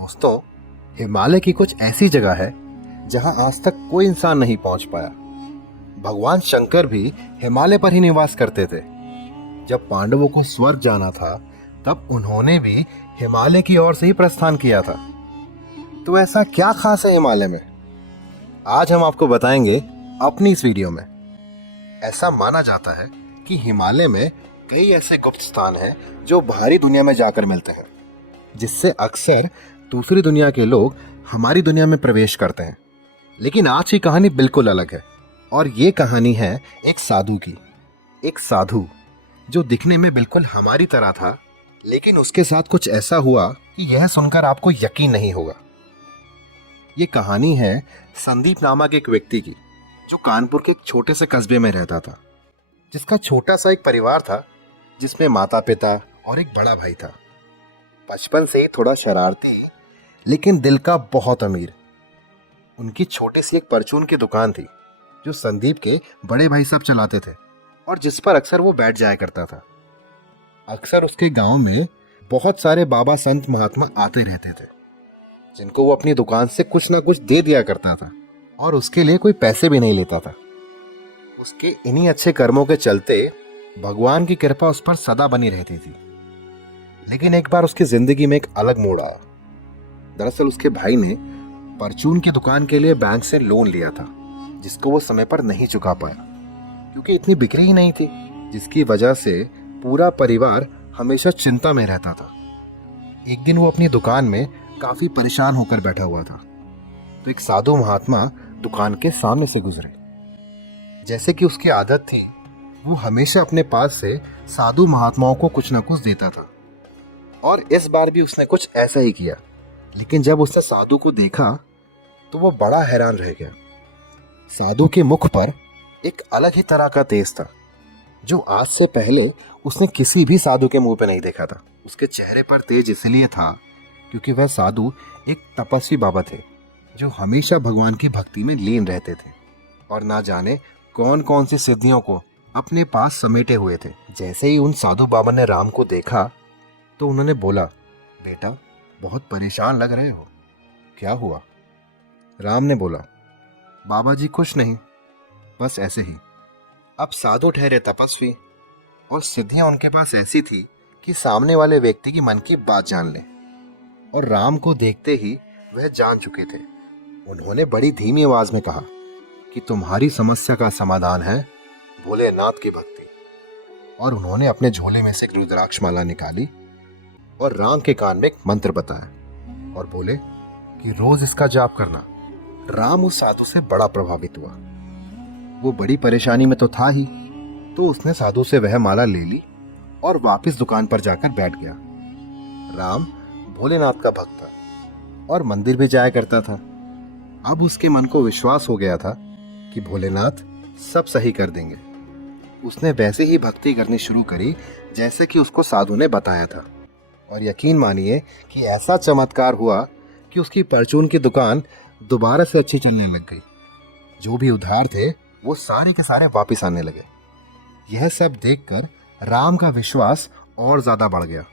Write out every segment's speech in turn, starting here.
दोस्तों, हिमालय की कुछ ऐसी जगह है जहां आज तक कोई इंसान नहीं पहुंच पाया। भगवान शंकर भी हिमालय पर ही निवास करते थे। जब पांडवों को स्वर्ग जाना था तब उन्होंने भी हिमालय की ओर से ही प्रस्थान किया था। तो ऐसा क्या खास है हिमालय में, आज हम आपको बताएंगे अपनी इस वीडियो में। ऐसा माना जाता है कि हिमालय में कई ऐसे गुप्त स्थान हैं जो बाहरी दुनिया में जाकर मिलते हैं, जिससे अक्सर दूसरी दुनिया के लोग हमारी दुनिया में प्रवेश करते हैं। लेकिन आज की कहानी बिल्कुल अलग है, और ये कहानी है एक साधु की। एक साधु जो दिखने में बिल्कुल हमारी तरह था, लेकिन उसके साथ कुछ ऐसा हुआ कि यह सुनकर आपको यकीन नहीं होगा। ये कहानी है संदीप नामक एक व्यक्ति की, जो कानपुर के एक छोटे से कस्बे में रहता था, जिसका छोटा सा एक परिवार था, जिसमें माता पिता और एक बड़ा भाई था। बचपन से ही थोड़ा शरारती लेकिन दिल का बहुत अमीर। उनकी छोटी सी एक परचून की दुकान थी जो संदीप के बड़े भाई साहब चलाते थे, और जिस पर अक्सर वो बैठ जाया करता था। अक्सर उसके गांव में बहुत सारे बाबा संत महात्मा आते रहते थे, जिनको वो अपनी दुकान से कुछ ना कुछ दे दिया करता था, और उसके लिए कोई पैसे भी नहीं लेता था। उसके इन्हीं अच्छे कर्मों के चलते भगवान की कृपा उस पर सदा बनी रहती थी। लेकिन एक बार उसकी जिंदगी में एक अलग मोड़ आया। दरअसल उसके भाई ने परचून की दुकान के लिए बैंक से लोन लिया था, जिसको वो समय पर नहीं चुका पाया, क्योंकि इतनी बिक्री ही नहीं थी, जिसकी वजह से पूरा परिवार हमेशा चिंता में रहता था। एक दिन वो अपनी दुकान में काफी परेशान होकर बैठा हुआ था, तो एक साधु महात्मा दुकान के सामने से गुजरे। जैसे कि उसकी आदत थी, वो हमेशा अपने पास से साधु महात्माओं को कुछ ना कुछ देता था, और इस बार भी उसने कुछ ऐसा ही किया। लेकिन जब उसने साधु को देखा तो वो बड़ा हैरान रह गया। साधु के मुख पर एक अलग ही तरह का तेज था, जो आज से पहले उसने किसी भी साधु के मुंह पे नहीं देखा था। उसके चेहरे पर तेज इसलिए था क्योंकि वह साधु एक तपस्वी बाबा थे, जो हमेशा भगवान की भक्ति में लीन रहते थे, और ना जाने कौन कौन सी सिद्धियों को अपने पास समेटे हुए थे। जैसे ही उन साधु बाबा ने राम को देखा तो उन्होंने बोला, बेटा बहुत परेशान लग रहे हो, क्या हुआ? राम ने बोला, बाबा जी कुछ नहीं, बस ऐसे ही। अब साधु ठहरे तपस्वी, और सिद्धियां उनके पास ऐसी थी कि सामने वाले व्यक्ति की मन की बात जान ले, और राम को देखते ही वह जान चुके थे। उन्होंने बड़ी धीमी आवाज में कहा कि तुम्हारी समस्या का समाधान है भोलेनाथ की भक्ति। और उन्होंने अपने झोले में से एक रुद्राक्ष माला निकाली और राम के कान में एक मंत्र बताया, और बोले कि रोज इसका जाप करना। राम उस साधु से बड़ा प्रभावित हुआ। वो बड़ी परेशानी में तो था ही, तो उसने साधु से वह माला ले ली और वापस दुकान पर जाकर बैठ गया। राम भोलेनाथ का भक्त था और मंदिर भी जाया करता था। अब उसके मन को विश्वास हो गया था कि भोलेनाथ सब सही कर देंगे। उसने वैसे ही भक्ति करनी शुरू करी जैसे कि उसको साधु ने बताया था, और यकीन मानिए कि ऐसा चमत्कार हुआ कि उसकी परचून की दुकान दोबारा से अच्छी चलने लग गई। जो भी उधार थे वो सारे के सारे वापस आने लगे। यह सब देखकर राम का विश्वास और ज्यादा बढ़ गया,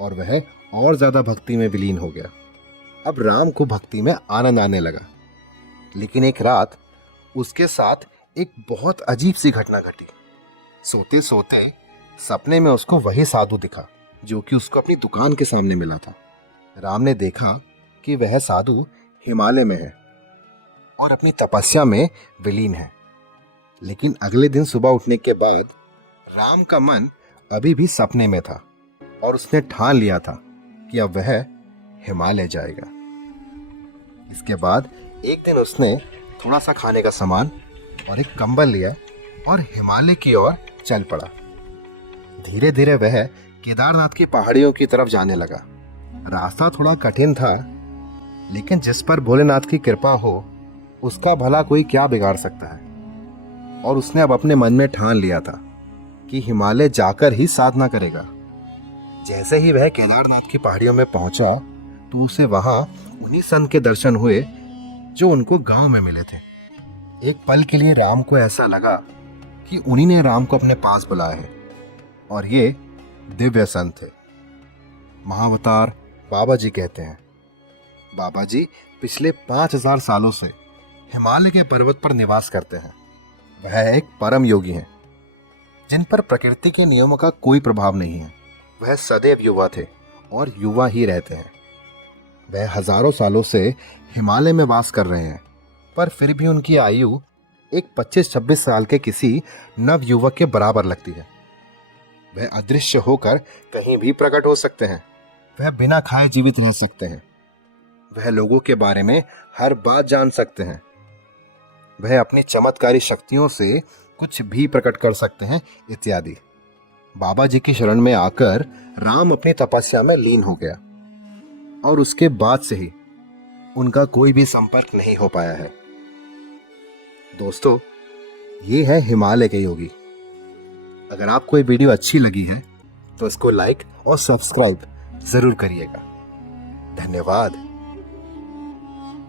और वह और ज्यादा भक्ति में विलीन हो गया। अब राम को भक्ति में आनंद आने लगा। लेकिन एक रात उसके साथ एक बहुत अजीब सी घटना घटी। सोते सोते सपने में उसको वही साधु दिखा जो कि उसको अपनी दुकान के सामने मिला था। राम ने देखा कि वह साधु हिमालय में है और अपनी तपस्या में विलीन है। लेकिन अगले दिन सुबह उठने के बाद राम का मन अभी भी सपने में था, और उसने ठान लिया था कि अब वह हिमालय जाएगा। इसके बाद एक दिन उसने थोड़ा सा खाने का सामान और एक कंबल लिया और हिमालय की ओर चल पड़ा। धीरे धीरे वह केदारनाथ की पहाड़ियों की तरफ जाने लगा। रास्ता थोड़ा कठिन था, लेकिन जिस पर भोलेनाथ की कृपा हो उसका भला कोई क्या बिगाड़ सकता है। और उसने अब अपने मन में ठान लिया था कि हिमालय जाकर ही साधना करेगा। जैसे ही वह केदारनाथ की पहाड़ियों में पहुंचा तो उसे वहां उन्हीं संत के दर्शन हुए जो उनको गांव में मिले थे। एक पल के लिए राम को ऐसा लगा कि उन्हीं ने राम को अपने पास बुलाया है, और ये दिव्य संत थे। महाअवतार बाबा जी कहते हैं बाबा जी पिछले 5000 सालों से हिमालय के पर्वत पर निवास करते हैं। वह एक परम योगी हैं जिन पर प्रकृति के नियमों का कोई प्रभाव नहीं है। वह सदैव युवा थे और युवा ही रहते हैं। वह हजारों सालों से हिमालय में वास कर रहे हैं, पर फिर भी उनकी आयु एक 25-26 साल के किसी नव युवक के बराबर लगती है। वह अदृश्य होकर कहीं भी प्रकट हो सकते हैं। वह बिना खाए जीवित रह सकते हैं। वह लोगों के बारे में हर बात जान सकते हैं। वह अपनी चमत्कारी शक्तियों से कुछ भी प्रकट कर सकते हैं इत्यादि। बाबा जी की शरण में आकर राम अपनी तपस्या में लीन हो गया और उसके बाद से ही उनका कोई भी संपर्क नहीं हो पाया है। दोस्तों, ये है हिमालय के योगी। अगर आपको ये वीडियो अच्छी लगी है तो इसको लाइक और सब्सक्राइब जरूर करिएगा। धन्यवाद।